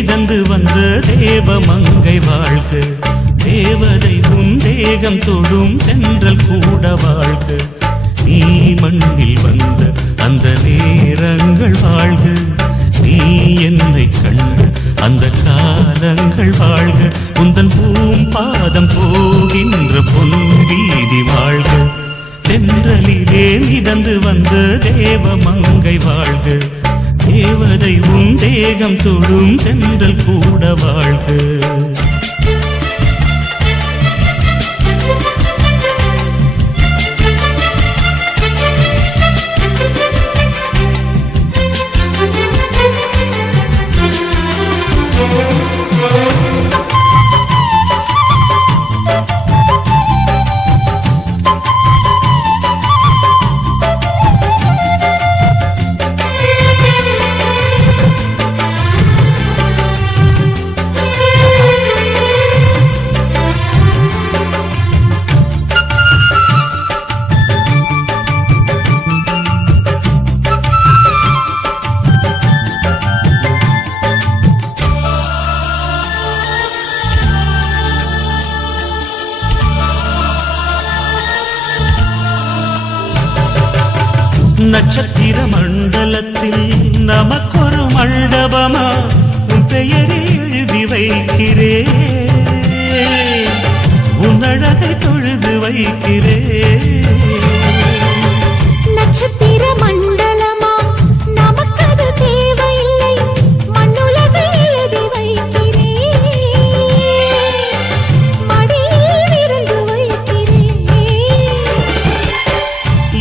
மிதந்து வந்த தேவமங்கை வாழ்க. தேவதை உன் தேகம் தொடும் சென்றல் கூட வாழ்க. நீ மண்ணில் வந்த அந்த நேரங்கள் வாழ்க. நீ என்னை கண்ட அந்த காலங்கள் வாழ்க. உந்தன் பூம்பாதம் போகின்ற பொன் வீதி வாழ்க. தென்றலிலே மிதந்து வந்த தேவமங்கை வாழ்க. தேவதை உன் தேகம் தொடும் சென்றல் கூட வாழ்க. நட்சத்திர மண்டலத்தில் நமக்கொரு மண்டபமா உன் பெயரில் எழுதி வைக்கிறேன். உன் அழகை தொழுது வைக்கிறேன். நட்சத்திர மண்டலமா நமக்கது தேவையில்லை. மண்ணுலகை எழுதி வைக்கிறேன். மடியில் விருந்து வைக்கிறேன்.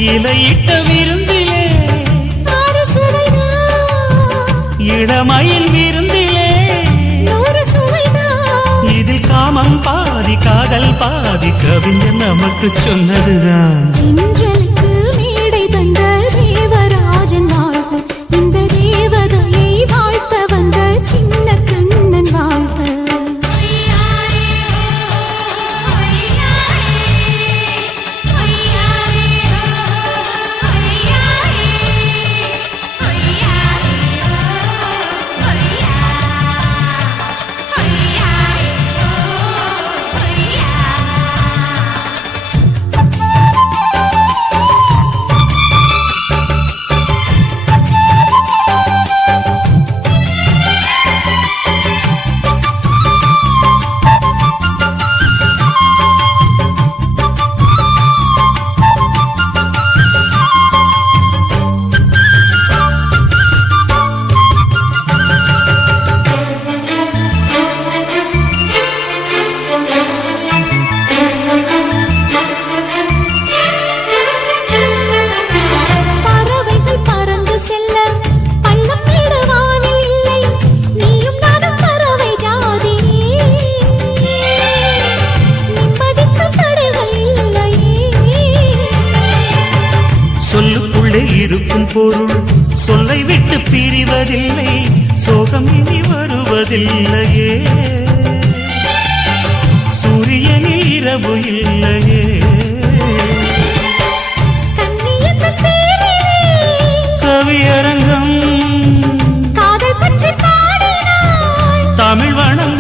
இலையிட்ட விருந்திலே இளமயில் விருந்திலே இதில் காமம் பாதி காதல் பாதி கவிஞர் நமக்கு சொன்னதுதான். தென்றலுக்கு மேடை தந்த தேவராஜன் வாழ்க. இந்த தேவதையை வாழ்த்த வந்த சின்ன கண்ணன் வாழ்க. சொல்லுக்குள்ளே இருக்கும் பொருள் சொல்லை விட்டு பிரிவதில்லை. சோகம் இனி வருவதில்லையே. சூரியனில் இரவு இல்லையே. கவியரங்கம் தமிழ் வணங்கும்.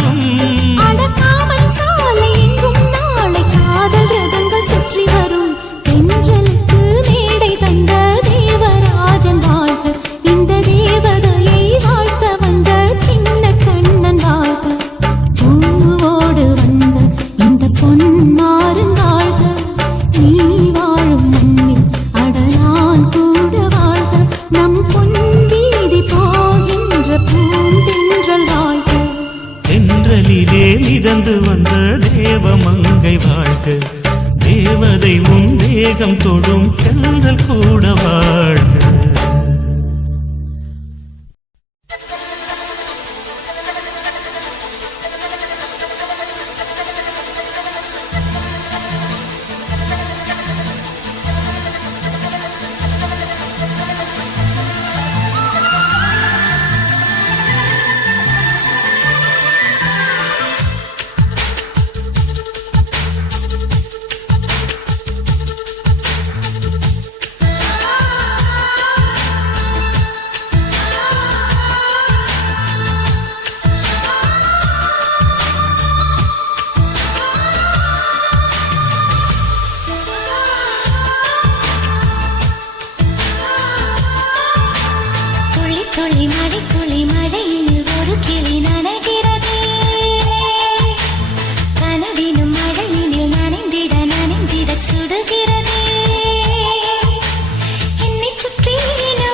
மிதந்து வந்த தேவமங்கை வாழ்க. தேவதை உன் தேகம் தொடும் சென்றல் கூட வாழ்க. நனைகிறதே கனவினும் மழையினில் நனைந்திட நனைந்திட சுடுகிறதே என்னை சுற்றினோ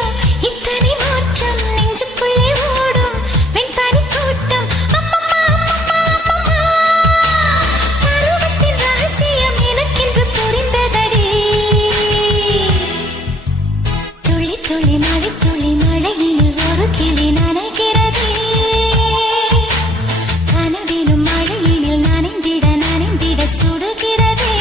இத்தனை மாற்றம் நெஞ்சுக்குள்ளே ஓடும் வெண்பனி கூட்டம் அம்மம்மா அம்மம்மா அம்மம்மா பருவத்தின் ரகசியம் எனக்கென்று புரிந்ததடி துளி துளி மழை துளி மழையினில் ஒரு கிளி நனைகிறதே கனவிலும் மழையினில் நனைந்திட நனைந்திட சுடுகிறதே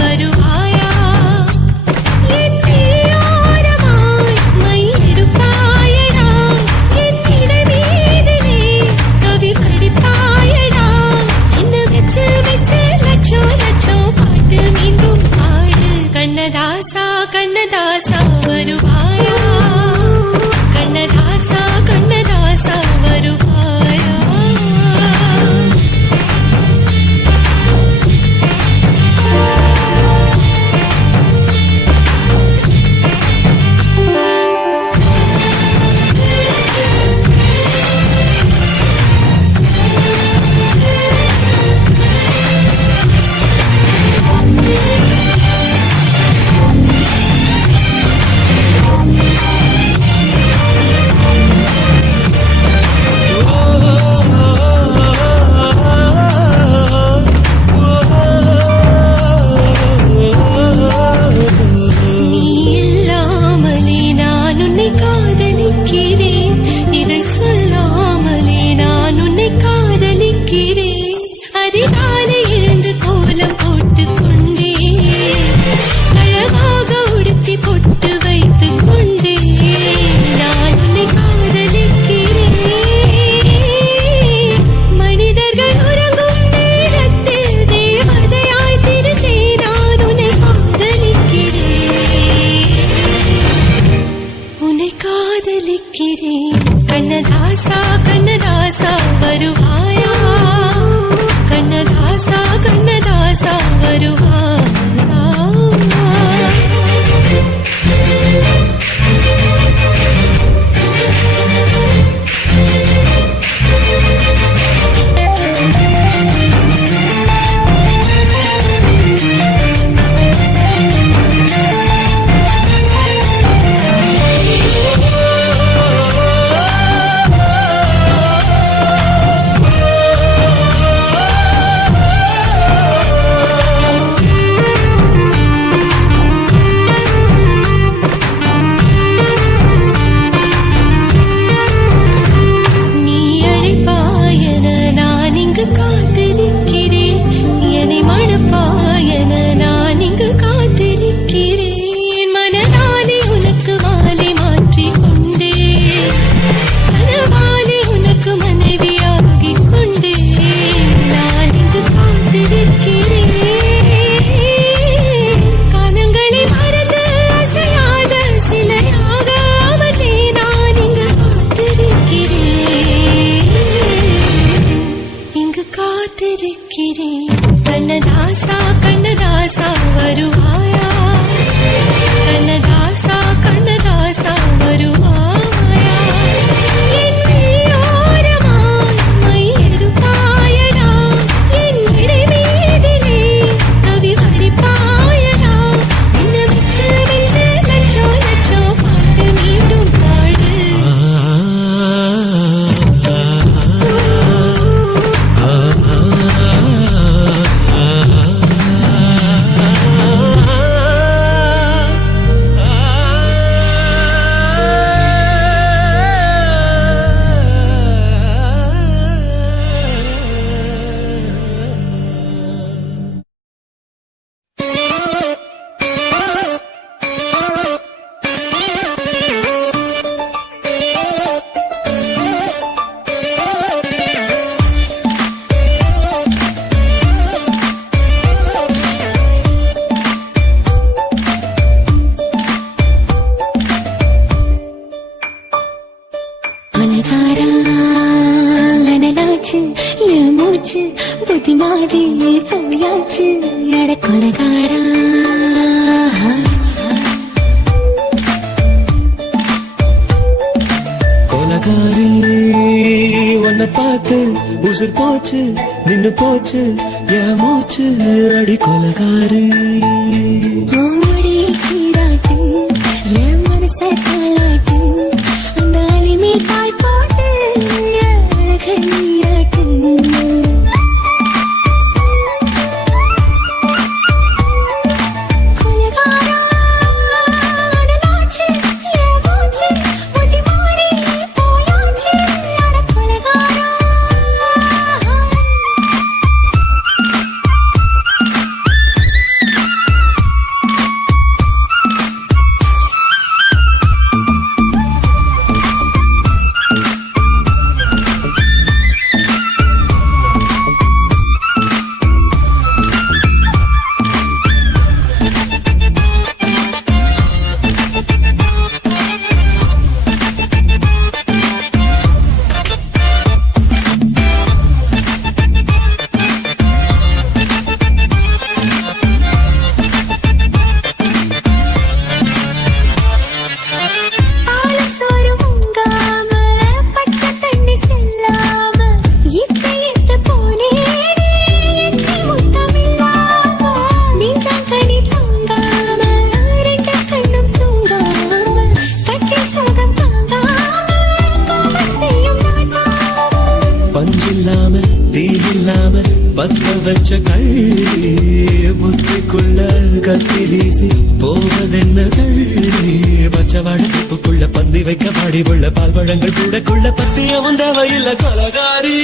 வருவாயா என் நீயோரமாய் மயிலிடும் உன்னை காதலிக்கிறேன் கண்ணதாசா கண்ணதாசா வருவாயா கண்ணதாசா கண்ணதாசா வருவாயா கண்ணதாசா கண்ணதாசா வருவாயா கண்ணதாசா கண்ணதாசா வருவாயா என் மெய்யோரமாய் மையெடுப்பாயடா என் இடைமீதிலே கவி வடிப்பாயடா என்ன மிச்ச மிச்ச லட்சோ லட்சோ பாட்டு மீண்டும் பாடு புத்தி மாறி போயாச்சு எட கொலகாரா கொலகாரி உன்னை பார்த்து உசுர் போச்சு நின்னு போச்சு என் மூச்சு அடி கொலகாரி ஆடி சீராட்டு என் மனச தாளாட்டு அந்த அலிமே தாய் போட்டு அழக நீராட்டு பஞ்சில்லாம தீயில்லாம பத்த வச்ச கள்ளி புத்திக்குள்ள கத்தி வீசி போவதென்ன தள்ளி பச்சவாட துப்புக்குள்ள பந்தி வைக்க பாடி உள்ள பால் பழங்கள் கூடக்குள்ள பத்திய வந்தவையில் கொலகாரி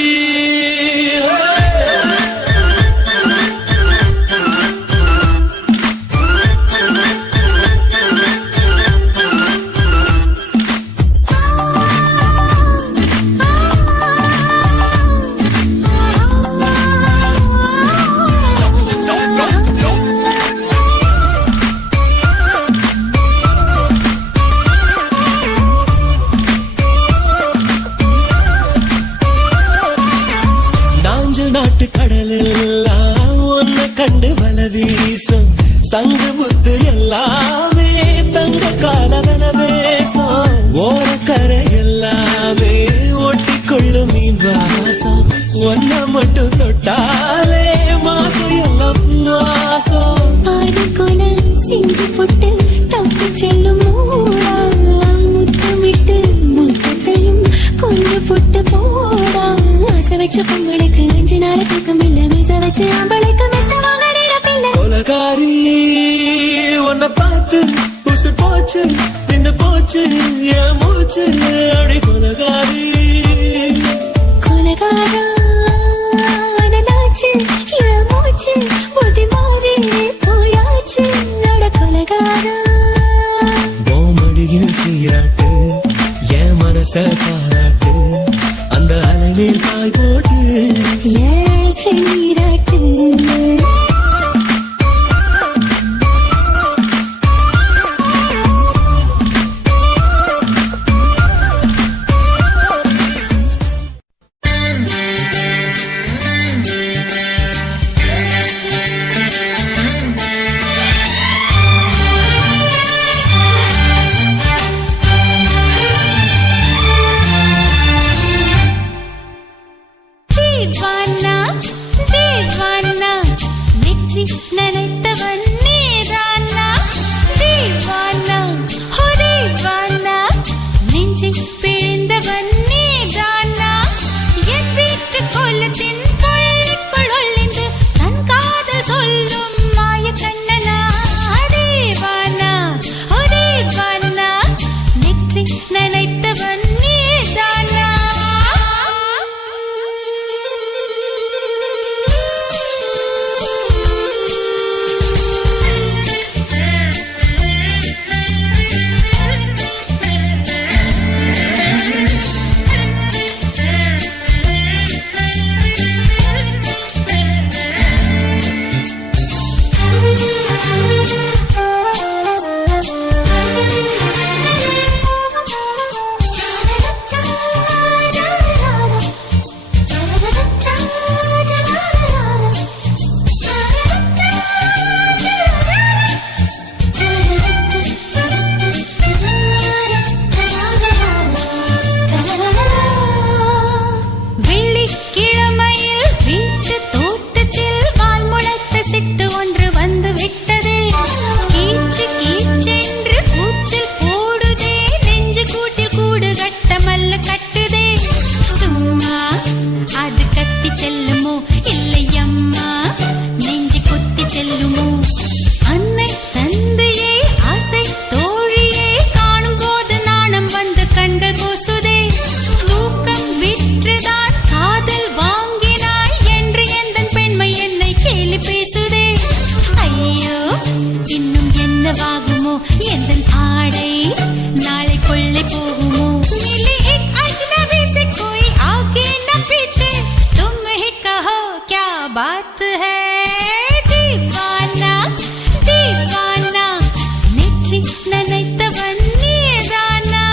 மாசம் ஒன்ன மட்டும் தொட்டாலே மாசம் எல்லாம் மாசம் பாடுகொல செஞ்சு போட்டு தப்பு செல்லும் ஊரா முத்தமிட்டு முத்தத்தையும் கொண்டு போட்டு போடா ஆசை வச்ச பொங்கலுக்கு 5 நாள் தூக்கம் இல்ல மீச வச்சு ஆம்பளைக்கு மெத்த வாங்கிட பிள்ளை கொலகாரி உன்னை பார்த்து உசு போச்சு நின்று போச்சு என் மூச்சு அடி கொலகாரி கொலகாரா அனலாச்சு என் மூச்சு புத்தி மாறி போயாச்சு அட கொலகாரா மடியில் சீராட்டு என் மனச பாராட்டு அந்த அலைமேல் காய் போட்டு ஏழை நீராட்டு நினைத்தவன் நீதானா தீவானா ஹோ தீவானா நெஞ்சை பிழிந்தவன் நீதானா என் வீட்டு கோலத்தின் பள்ளிக்குள் ஒளிந்து தன் காதல் சொல்லும் மாய கண்ணனா தீவானா ஹோ தீவானா நெற்றி நினைத்தவன் நீதானா बात है दीवाना दीवाना नेற்றி நினைத்தவன் நீதானா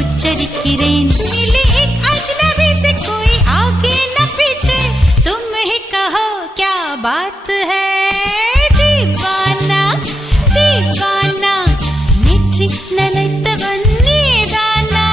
उच्चरिக்கிறேன் मिली एक अजनबी से कोई आगे न पीछे तुम ही कहो क्या बात है दीवाना दीवाना नेற்றி நினைத்தவன் நீதானா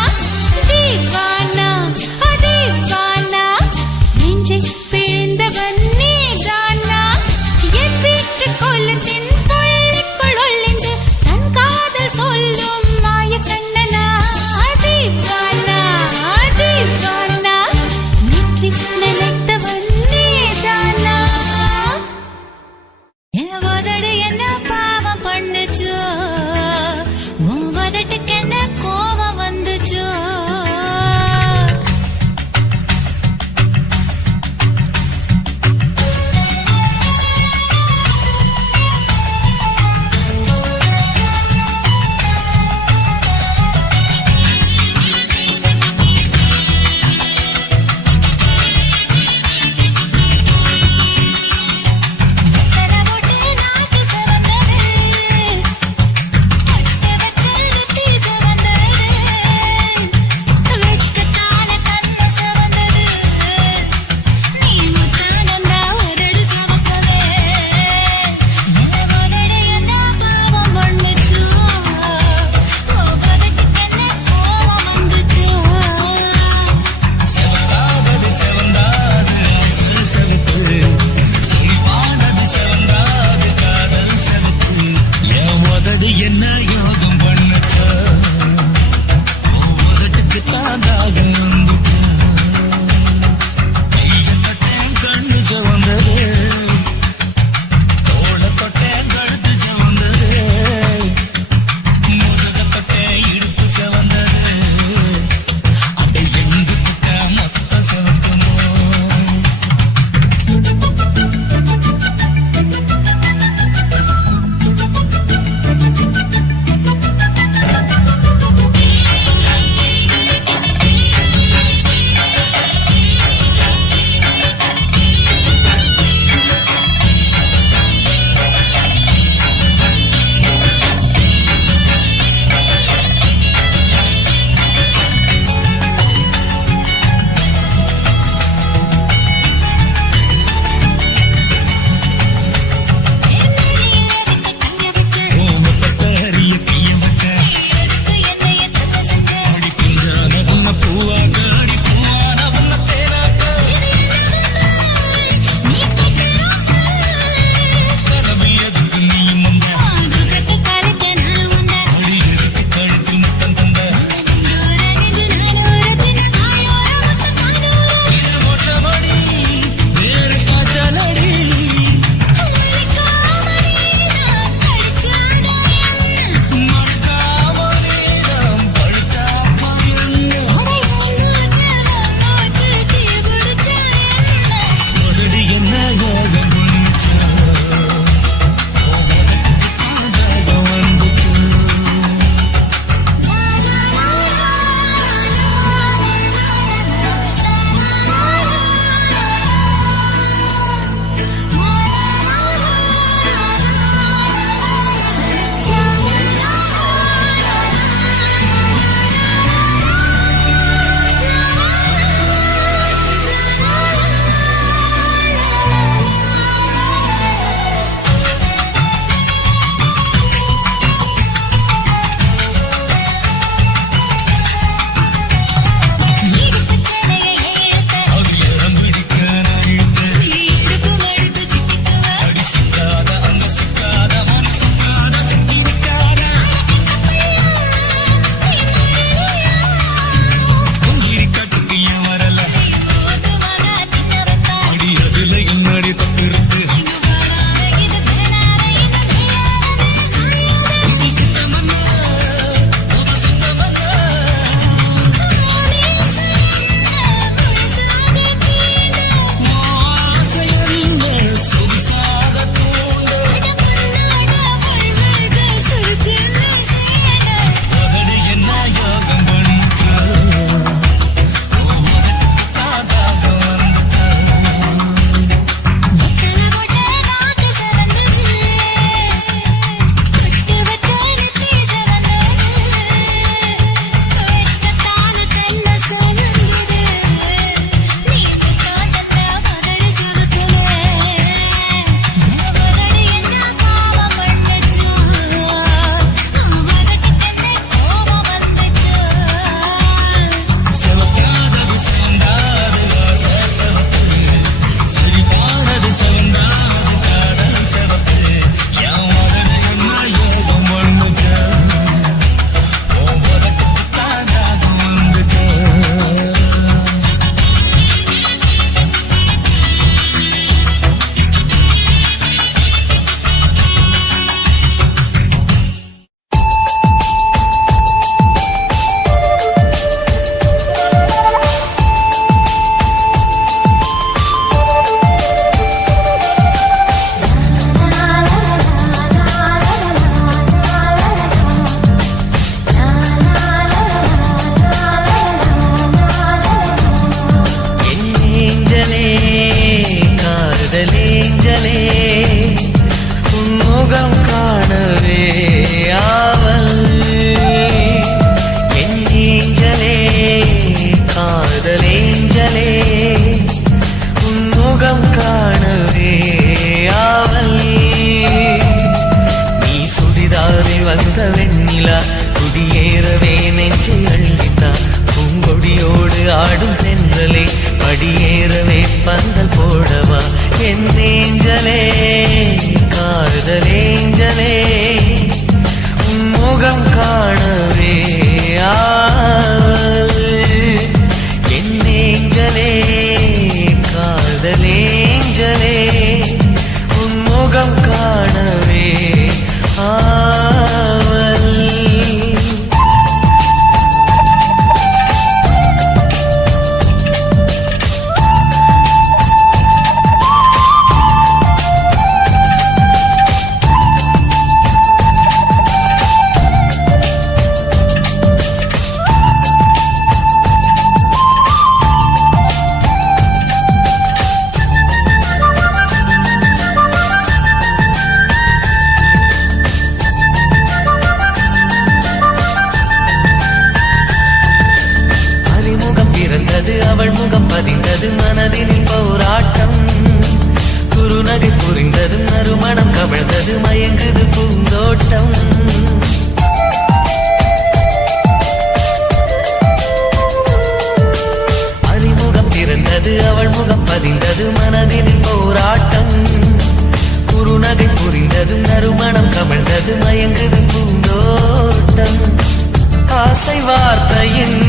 ஆசை வார்த்தையின்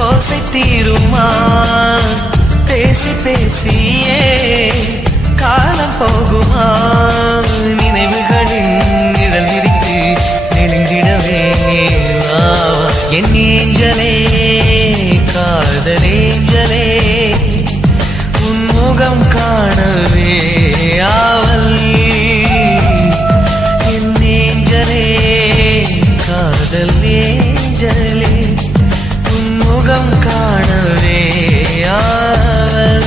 ஓசை தீருமா பேசி பேசியே காலம் போகுமா நினைவுகளின் நிழல் விரித்து நெருங்கிடவே என் ஏஞ்சலே காதலேஞ்சலே உன் முகம் காணவே ஆவல் என் ஏஞ்சலே காதல் ஏஞ்சலே உன் முகம் காணவே ஆவல்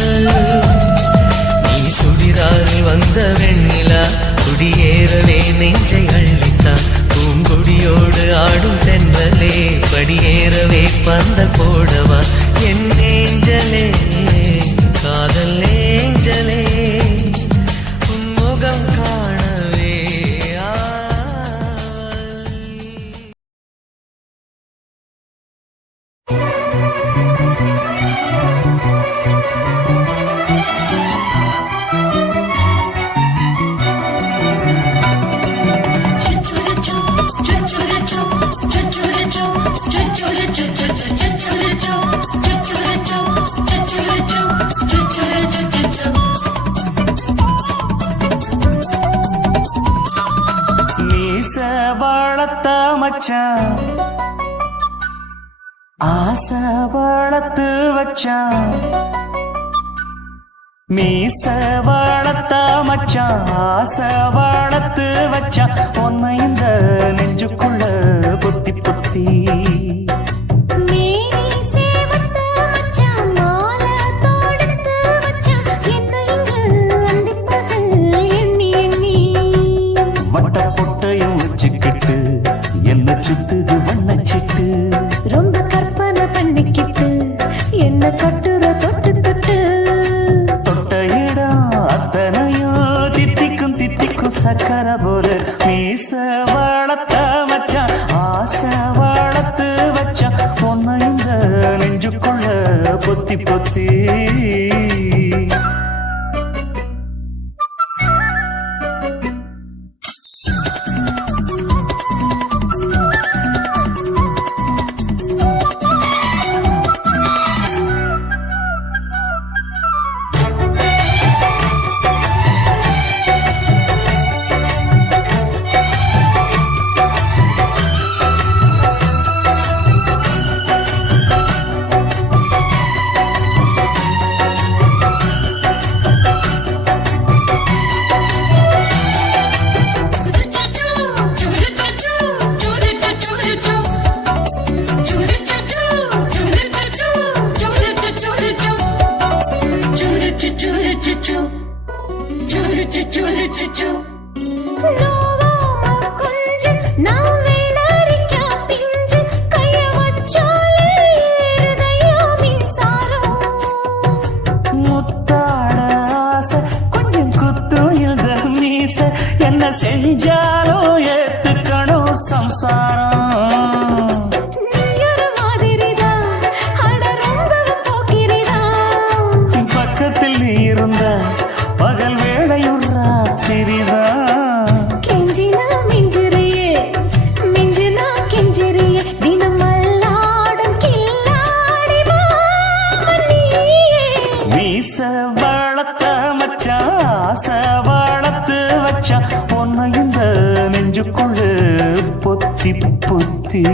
நீ சுடிதாரில் வந்த வெண்ணிலா குடியேறவே நெஞ்சை அள்ளித்தான் பூங்கொடியோடு ஆடும் தென்றலே படியேறவே பந்த போடவா என் ஏஞ்சலே காதல் ஏஞ்சலே உன் முகம் காணவே ஆவல் வளர்த்த மச்சான் ஆசை வளர்த்து வச்சான் மீச வளர்த்த மச்சான் ஆசை வளர்த்து வச்சான் உன்னை இந்த நெஞ்சுக்குள்ள புத்தி புத்தி என்ன சுத்துது வண்ணச்சிட்டு ரொம்ப கற்பனை பண்ணிக்கிட்டு என்ன கட்டுற தொட்டு தொட்டு தொட்ட இடம் அத்தனையோ தித்திக்கும் தித்திக்கும் சக்கர போல மீச வளர்த்த வச்சான் ஆசை வளர்த்து வச்சான் உன்னை இந்த நெஞ்சுக்குள்ள பொத்தி பொத்தி என்ன செஞ்சாலும் ஏத்துக்கணும் சம்சாரம் பக்கத்தில் நீ இருந்த பகல் வேளையும் ராத்திரிதான் கெஞ்சினா மிஞ்சிறியே மிஞ்சினா கெஞ்சிறியே தினமல்லாடும் கில்லாடி மாமணியே மீச வளர்த்த மச்சான் ஆசை வளர்த்து வச்சான் உன்னை இந்த நெஞ்சுக்குள்ள பொத்தி பொத்தி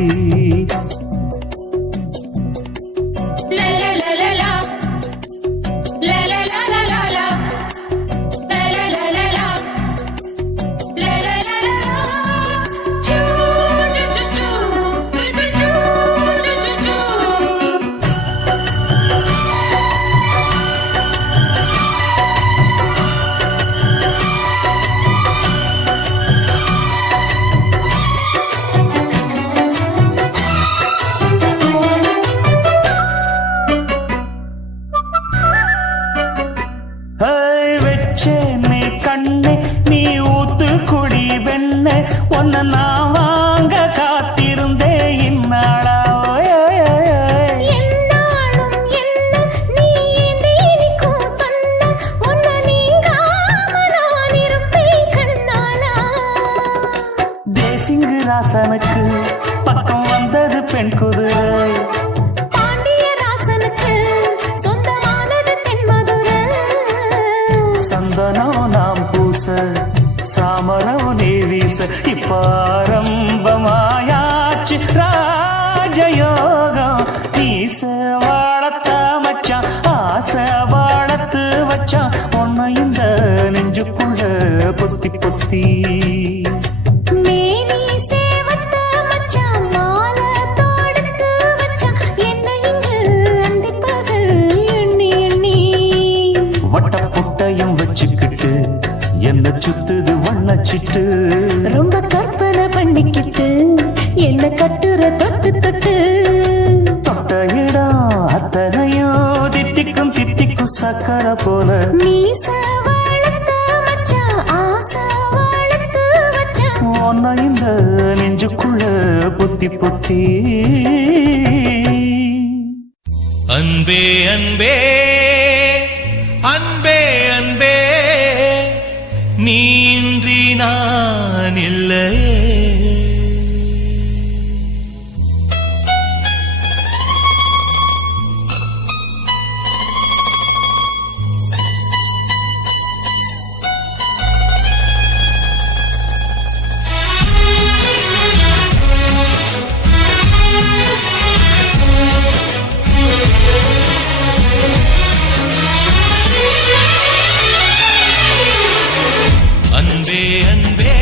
வெச்சேனே கண்ணே நீ ஊத்து குடி வெண்ணே உன்னை நான் வாங்க காத்திருந்தே இந்நாளா என்னாலும் என்ன நீ நீக்கும் தந்த உன்னை நீங்காம நான் இருப்பேன் கண்ணாலா தேசிங்கு ராசனுக்கு பக்கம் வந்தது பெண் குதிரை. பாண்டிய ராசனுக்கு சொந்தமானது தென்மதுரை. சந்தனம் நாம் பூச சாமரம் நீ வீச இப்ப ஆரம்பமாயாச்சு ராஜயோகம். ஈச வாழத்த மச்சான் ஆசை வாழத்து வச்சான் உன்னை இந்த நெஞ்சுக்குள்ள பொத்தி பொத்தி. மேனி சேவத்த மச்சான் மாலை தொடுத்து வச்சான் என்னை இங்கு அந்திப்பகல் எண்ணி எண்ணி. வட்ட புட்டையும் வச்சுக்கிட்டு என்ன சுத்துது வண்ணச்சிட்டு. ரொம்ப கற்பனை பண்ணிக்கிட்டு என்ன கட்டுற தொட்டு தொட்டு. தொட்ட இடம் அத்தனையோ தித்திக்கும் தித்திக்கும் சக்கரை போல. மீச வளர்த்த மச்சான் ஆசை வளர்த்து வச்சான் உன்னை இந்த நெஞ்சுக்குள்ள பொத்தி பொத்தி. அன்பே அன்பே அன்பே அன்பே நீன்றி நான் இல்லையே. அன்பே அன்பே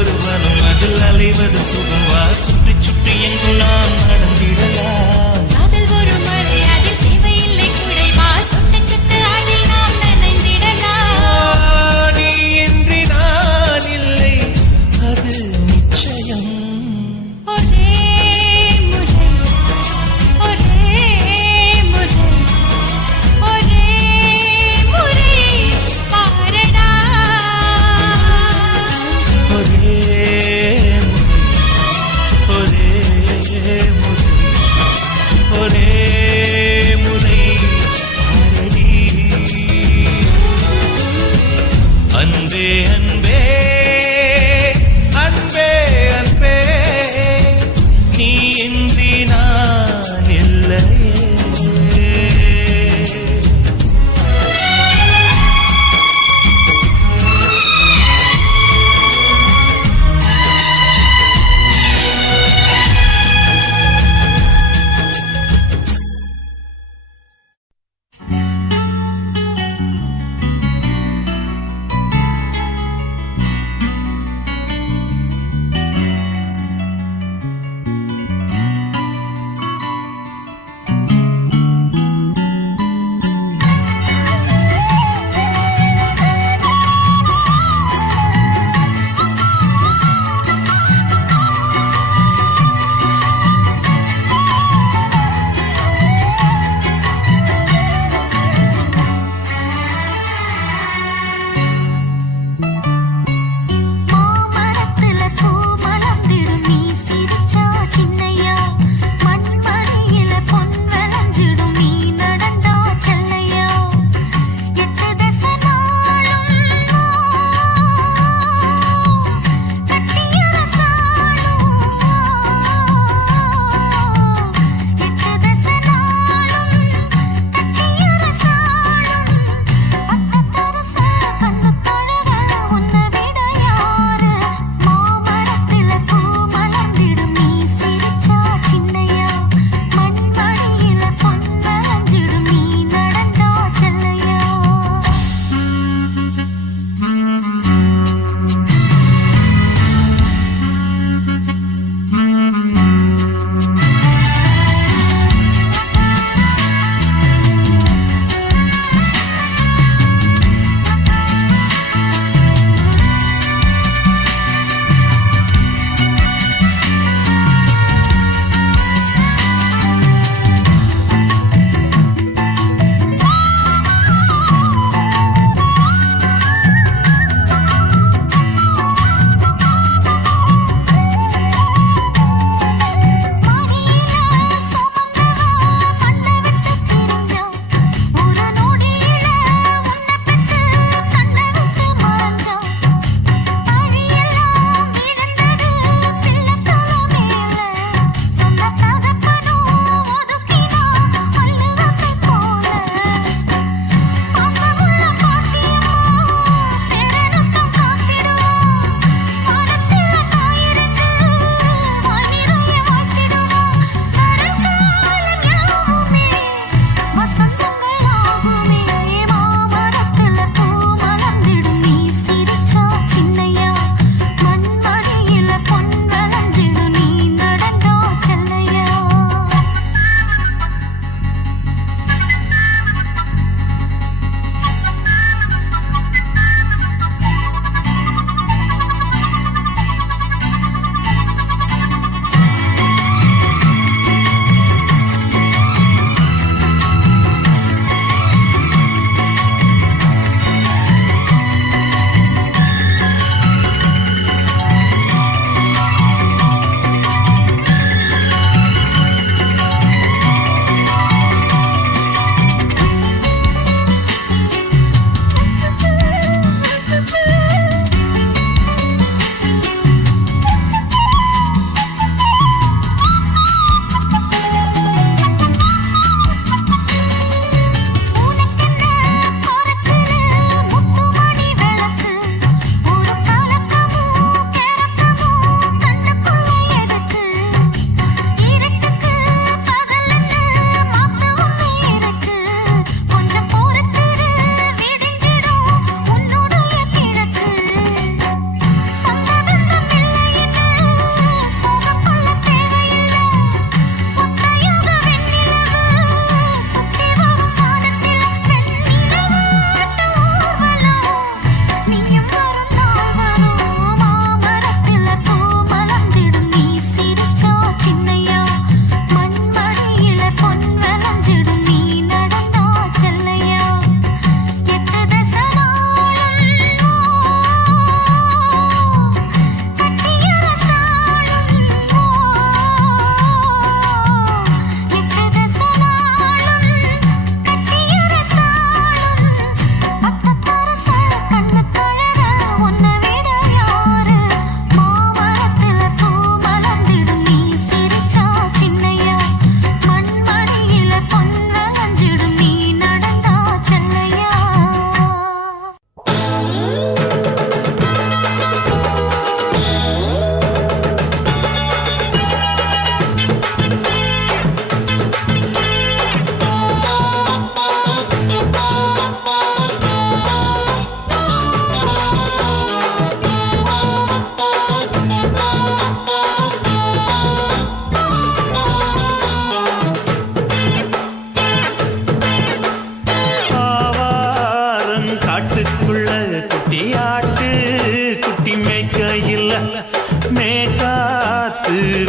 ஒரு வனம் அதில் அலைவது சுகம்பா சுற்றி சுற்றி எங்கும் நாம் நடந்திடலாம் காதல் ஒரு மழை அதில் தேவையில்லை குடைவா சொட்ட சொட்ட அதில் நாம் நனைந்திடலாம் நீ இன்றி நான் இல்லை அது நிச்சயம் ஒரே முறை ஒரே முறை ஒரே முறை பாரடா ஒரே முறை, ஒரே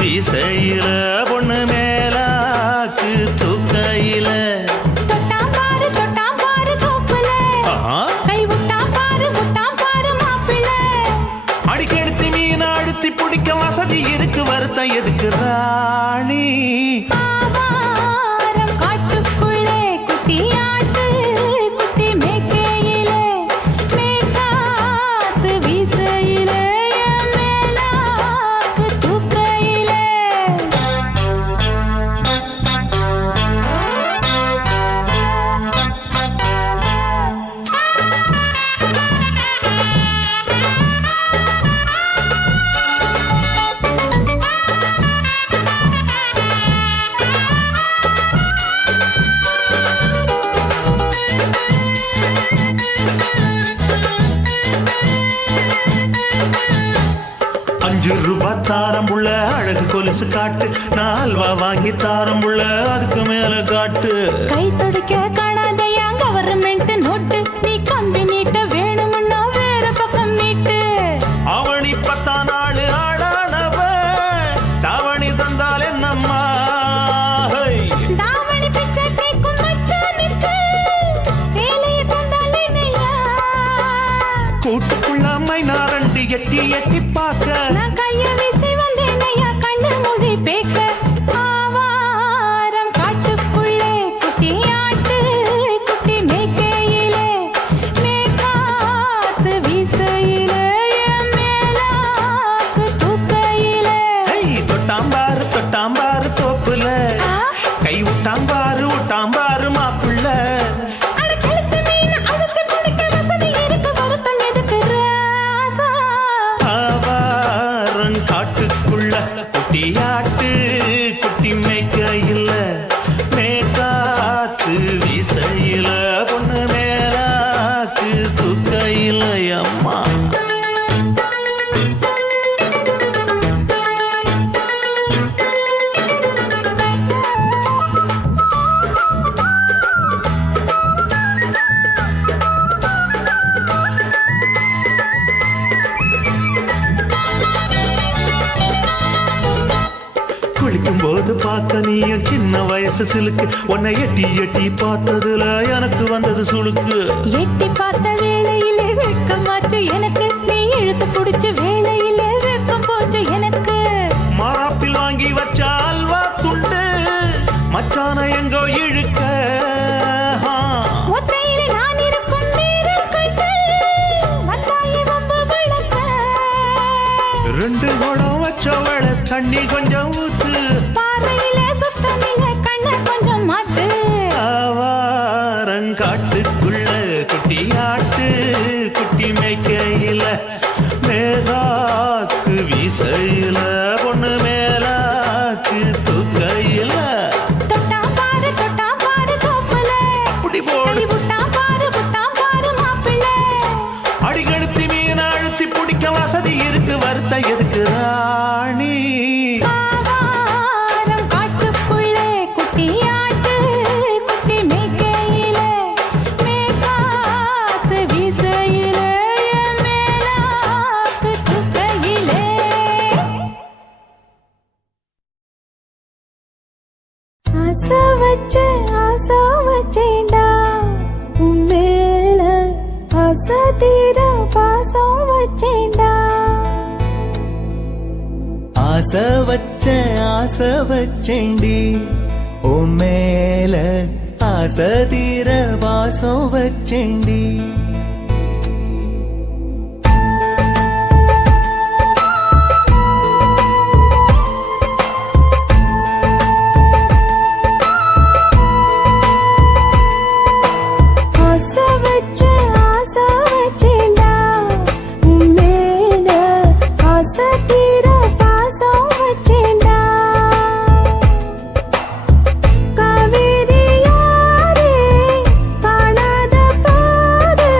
வீசையில பொண்ணு மேலாக்கு தூக்கையில தொட்டாம் பாரு தோப்புல கை விட்டாம் பாரு மாப்பிள்ளை அடிக்கெடுத்து மீன் அழுத்தி பிடிக்க வசதி இருக்கு வருத்தம் எதுக்கு ராணி ஆவாரம் காட்டுக்குள்ளே குட்டியாட்டு குட்டி மேய்க்கையிலே மேய்காத்து வீசையிலே என் மேலாக்கு தூக்கையிலே ₹5 தாரம் புள்ள அழகு கொலுசு காட்டு நான் அல்வா வாங்கி தாரம் புள்ள அதுக்கு மேல காட்டு கை துடிக்க காணாதையா கவர்மெண்ட் நோட்டு நீ கம்பி நீட்ட வேணும்னா வேற பக்கம் நீட்டு அவனி 10 நாள் ஆடானவ தாவணி தந்தால் என்னம்மா தாவணி பிச்சை கேக்கும் மச்சானுக்கு சேலையை தந்தாலே நையா கூட்டுக்குள்ள மைனாரண்டி எட்டி எட்டி பார்க்க நான் கைய வீசி வந்தேன் ஐயா கண்ணு மொழி பேக்க ஆவாரம் காட்டுக்குள்ளே குட்டியாட்டு குட்டி மேய்க்கையிலே மேய்காத்து வீசையிலே என் மேலாக்கு தூக்கையிலே தொட்டாம்பாரு தோப்புல கை விட்டாம்பாரு மாப்பிள்ள அட கழுத்து மீன் அழுத்தி பிடிக்க வசதி இருக்கு வருத்தம் எதுக்கு ராசா ஆவாரம் காட்டுக்குள்ள குட்டியாட்டு குட்டி மேய்க்கையில மேற்காத்து வீசையில பொண்ணு மேலாக்கு தூக்கையில அம்மா குளிக்கும் போது பார்த்த நீயும் சின்ன வயசு சிலுக்கு உன்னை எட்டி எட்டி பார்த்ததுல எனக்கு வந்தது சுளுக்கு எட்டி பார்த்த வேளையிலே வெட்கமாச்சு எனக்கு நீ இழுத்து பிடிச்ச வேளையிலே வெட்கம் போச்சு எனக்கு மாறாப்பில் வாங்கி வச்ச அல்வா துண்டு மச்சான எங்கோ இழுக்க ஒத்தையிலே நான் இருக்கும் நேரம் கண்டு வந்தாயே வம்பு விளக்க 2 குடம் வச்சவள தண்ணி கொஞ்சம் ஊத்து பார்வையிலே சுத்தமில்லை கண்ணை கொஞ்சம் மாத்து ஆவாரங்காட்டுக்குள்ள குட்டியாட்டு குட்டி மேய்க்கையில மேலாக்கு வீசையில பொண்ணு மேலாக்கு தூக்கையில தொட்டாம் பாரு தோப்புல அப்படி போடு கை விட்டாம் பாரு மாப்பிள்ளை அடிக்கெடுத்து மீன் அழுத்தி பிடிக்க வசதி இருக்கு வருத்த எதுக்கு ராணி ஆவாரம் காட்டுக்குள்ளே குட்டியாட்டு குட்டி மேய்க்கையிலே மேய்காத்து வீசையிலே என் மேலாக்கு தூக்கையிலே ஆசை வச்சேன்டா உன் மேல ஆசை தீர பாசம் வச்சேன்டா ஆசை வச்சேண்டி ஓ மேல ஆசை தீர வாசம் வச்சேண்டி ஆசை வச்சேன்டா உன் மேல ஆசை தீர பாசம் வச்சேன்டா காவேரி யாரே காணாத பாரு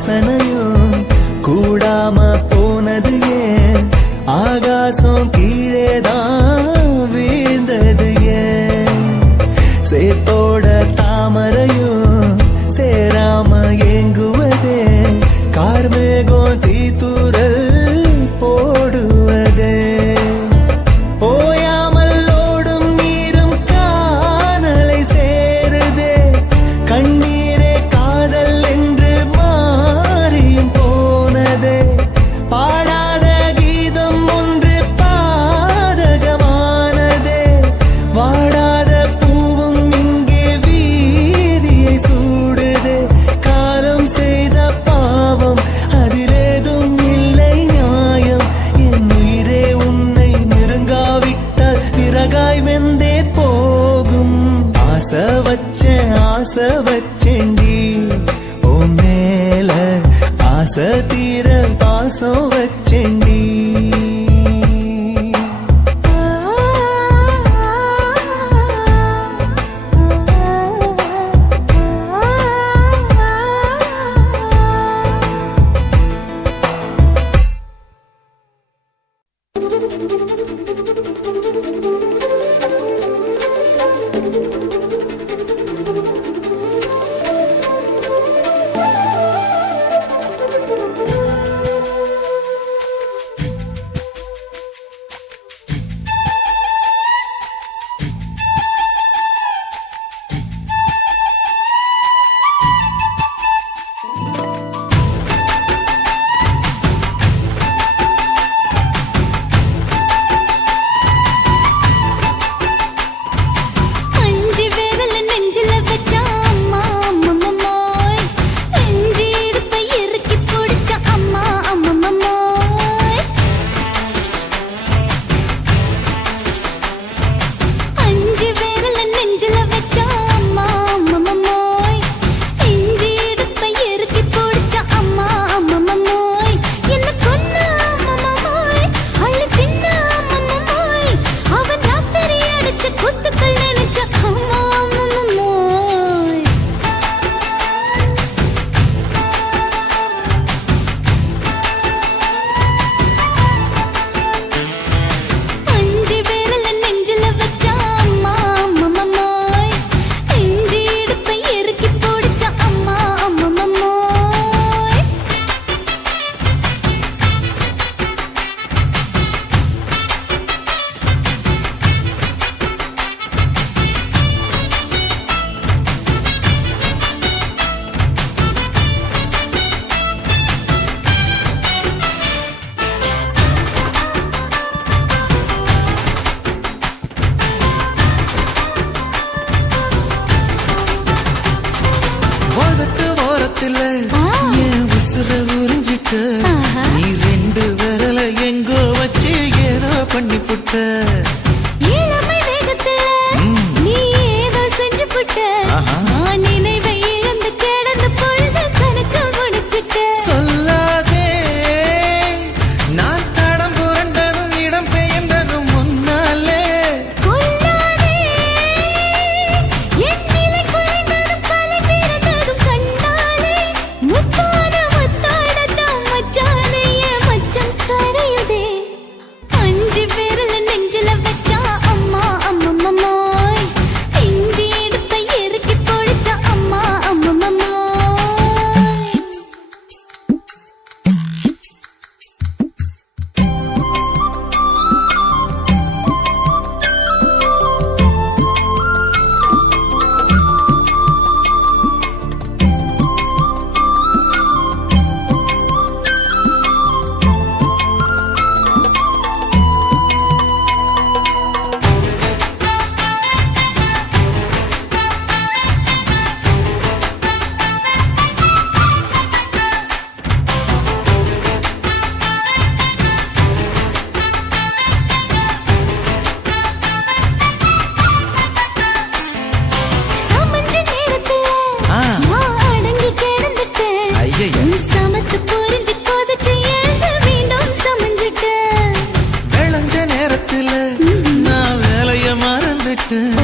வாசனையும் கூடாம போனது ஏன் ஆகாசம் கீழேதான் வீழ்ந்தது ஏன் சேத்தோட தாமரையும் சேராம ஏங்குவதே கார்மேகம் தீத்துரல் போடுவதே ஓயாமல் ஓடும் நீரும் காணலை சேருதே கண்ணீரே காதல் என்று மாறியும் போனதே பாடாத கீதம் ஒன்று பாதகமானதே வாடாத பூவும் இங்கே வீதியை சூடுதே காலம் செய்த பாவம் அதிலேதும் இல்லை நியாயம் என் உயிரே உன்னை நெருங்காவிட்டால் பிறகாய் வெந்தே போகும் ஆசை வச்சேன்டி ஓ மேல ஆசை தீர பாசம் வச்சேன்டி நீ ரெண்டு விரல எங்கோ வச்சு ஏதோ பண்ணி புட்ட இளமை வேகத்துல நீ ஏதோ செஞ்சு புட்ட நான் நினைவை இழந்து கிடந்து பொழுது கணக்கு முடிச்சிட்ட சொல்லாதே நான் தடம் புரண்டதும் இடம் பெயர்ந்ததும் முன்னாலே கொல்லாதே என் நிலை குறைந்ததும் பல பிறந்ததும் கண்ணாலே முத்தான முத்தாடத்தான் மச்சானைய மச்சம் கரையுதே அஞ்சு விரல நெஞ்சில வச்சா அம்மா அம்மம்மாய் இஞ்சி இடுப்பை இறுக்கி பொழிச்சா அம்மா அம்மம்மாய் சமஞ்ச நேரத்துல நான் அடங்கி கிடந்துட்டேன் ஐயைய. நீ சமத்து புரிஞ்சு கொதிச்சு எழுந்து மீண்டும் சமஞ்சிட்டேன் விளைஞ்ச நேரத்துல நான் வேலைய மறந்துட்டேன்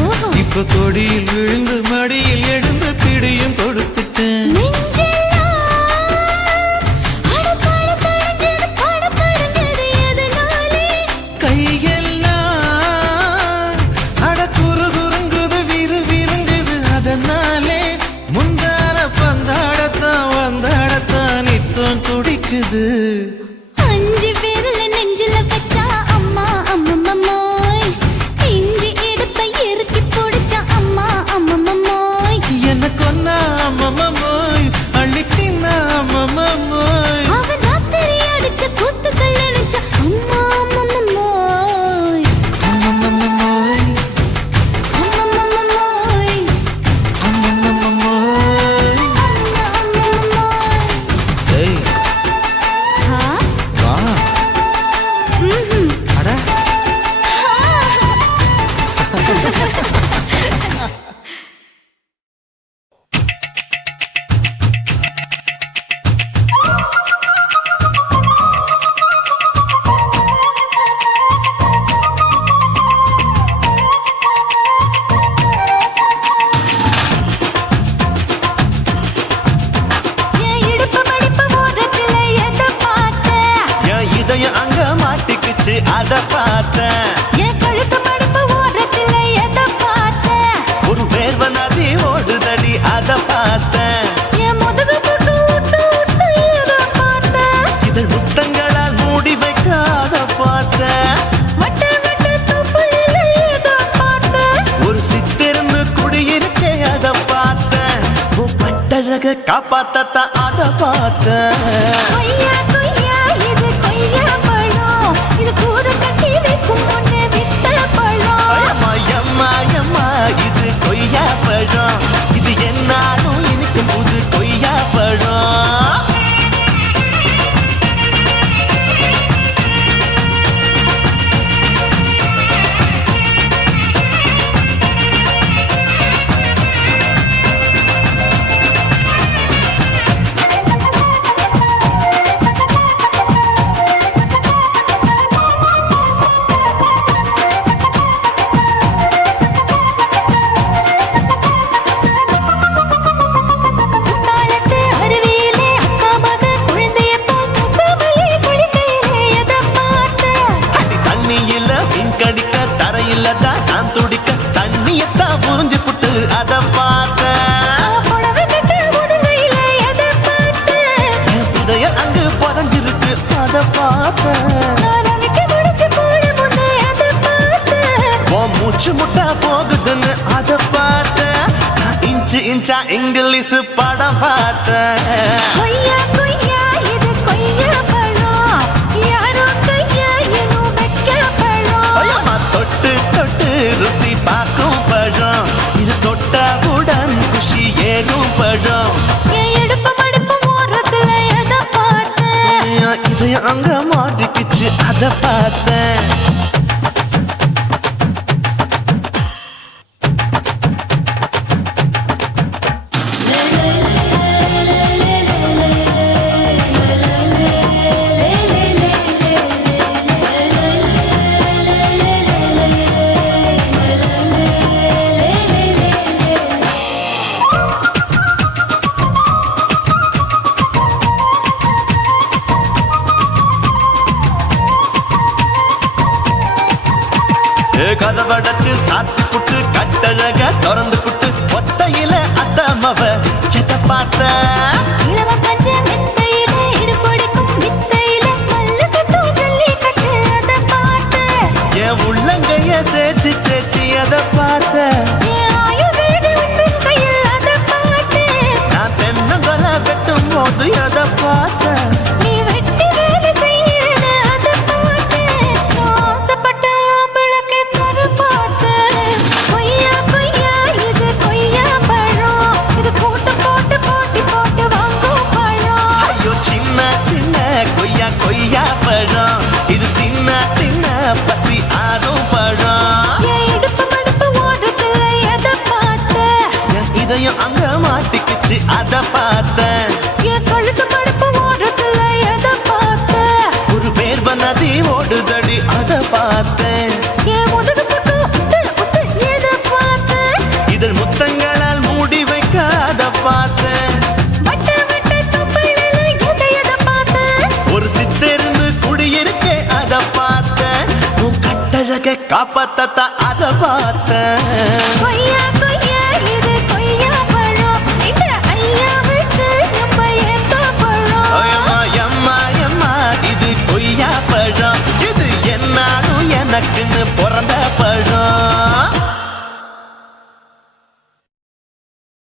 இப்ப கொடியில் விழுந்து மடியில் எழுந்து பிடியும் கொடுத்துட்டேன் நெஞ்செல்லாம் அம்மம்மம்மோய் அள்ளித்தின்னா அம்மம்மம்மோய் அவன் ராத்திரி அடிச்ச கூத்துக்கள் நினைச்ச அம்மா அம்மம்மம்மோய் அம்மம்மம்மோய் அம்மம்மம்மோய் அம்மம்மம்மோய் அம்மா அம்மம்மம்மோய் ஏய் ஹா வா அட என் இடுப்பு மடிப்பு ஓரத்துல எதை பார்த்தேன் என் இதயம் அங்க மாட்டிக்குச்சு அத பார்த்தேன் என் கழுத்து மடிப்பு ஓரத்துல எதை பார்த்தேன் ஒரு வேர்வ நதி ஓடுதடி அத பார்த்தேன் என் முதுகு புட்டு ஊத்து ஊத்து எதை பார்த்தேன் இதழ் முத்தங்களால் மூடி வைக்க அத பார்த்தேன் வட்ட வட்ட தொப்புளில எதை பார்த்தேன் ஒரு சித்திருந்து குடியிருக்கே அத பார்த்தேன் உன் பட்டழக காப்பாத்தத்தான் அத பார்த்தேன் கொய்யா கொய்யா இது கொய்யா பழம் இது கூடு கட்டி வைக்கும் முன்னே வித்த பழம் அம்மா அம்மா அம்மா இது கொய்யா பழம் இது என்னாலும் இனிக்கும் புது கொய்யா பழம் குத்தாலத்து அருவியிலே அக்கா மக குழந்தைய போல் முத்தமல்லி குளிக்கையிலே எதை பார்த்தேன் அடி தண்ணியில மீன் கடிக்க தரையில தான் நான் துடிக்க தண்ணியத்தான் புரிஞ்சு புட்டு அத பார்த்தேன் புடவை கட்ட முதுகையில எதை பார்த்தேன் என் புதையல் அங்கு புதஞ்சிருக்கு அத பார்த்தேன் நான் ரவிக்கு முடிச்சு போட முன்னே எதை பார்த்தேன் உன் மூச்சு முட்டா போகுதுன்னு அத பார்த்தேன் நான் இன்ச்சு இன்ச்சா இங்கிலீஷ் படம் பார்த்தேன் கொய்யா கொய்யா இது கொய்யா பழம் யாரோ கையா எனும் வைக்க பழம் ஐயம்மா தொட்டு தொட்டு ருசி பார்க்கும் பழம் இது தொட்டவுடன் குஷி ஏறும் பழம் என் இடுப்பு மடிப்பு ஓரத்துல எதை பார்த்தேன் என் இதயம் அங்க மாட்டிக்கிச்சு அத பார்த்தேன் கதவடைச்சு சாத்தி புட்டு கட்டழக திறந்து புட்டு ஒத்தையில அத்தமவ செத்த பார்த்த இளவ பஞ்ச மெத்தையில இடுப்பொடிக்கும் வித்தையில மல்லு கட்டும் ஜல்லி கட்டு அதை பார்த்தேன் என் உள்ளங்கைய தேய்ச்சி தேய்ச்சி அத பார்த்த என் ஆயுர்வேத உண்ணும் கையில் அதை பார்த்தேன் நான் தென்னங்கொலை வெட்டும் போது அத பார்த்த நீ வெட்டி வேலை செய்யறது அதை பார்த்தேன் நான் ஆசைப்பட்ட ஆம்பளுக்கு தர பார்த்தேன் கொய்யா கொய்யா இது கொய்யா பழம் இது போட்டு போட்டு போட்டி போட்டு வாங்கும் பழம் ஐயோ சின்ன சின்ன கொய்யா கொய்யா பழம் இது தின்ன தின்ன பசி ஆறும் பழம் என் இடுப்பு மடுப்பு ஓரத்துல எதை பார்த்தேன் என் இதயம் அங்க மாட்டிக்கிச்சு அத பார்த்தேன் என் கழுத்து மடுப்பு ஓரத்துல எதை பார்த்தேன் ஒரு வேர்வ நதி ஓடுதடி அத பார்த்தேன் என் முதுகு புட்டு உத்து உத்து எதை பார்த்தேன் இதழ் முத்தங்களால் மூடி வைக்க அத பார்த்தேன் வட்ட வட்ட தொப்பையில எதை பார்த்தேன் ஒரு சித்திருந்து குடியிருக்கே அத பார்த்தேன் உன் கட்டழக காப்பாத்தத்தா அத பார்த்தேன் கொய்யா கொய்யா இது கொய்யா பழம் இந்த ஐயாவுக்கு நம்ம ஏத்த பழம் அம்மா அம்மா அம்மா இது கொய்யா பழம் இது என்னாலும் எனக்குன்னு பிறந்த பழம்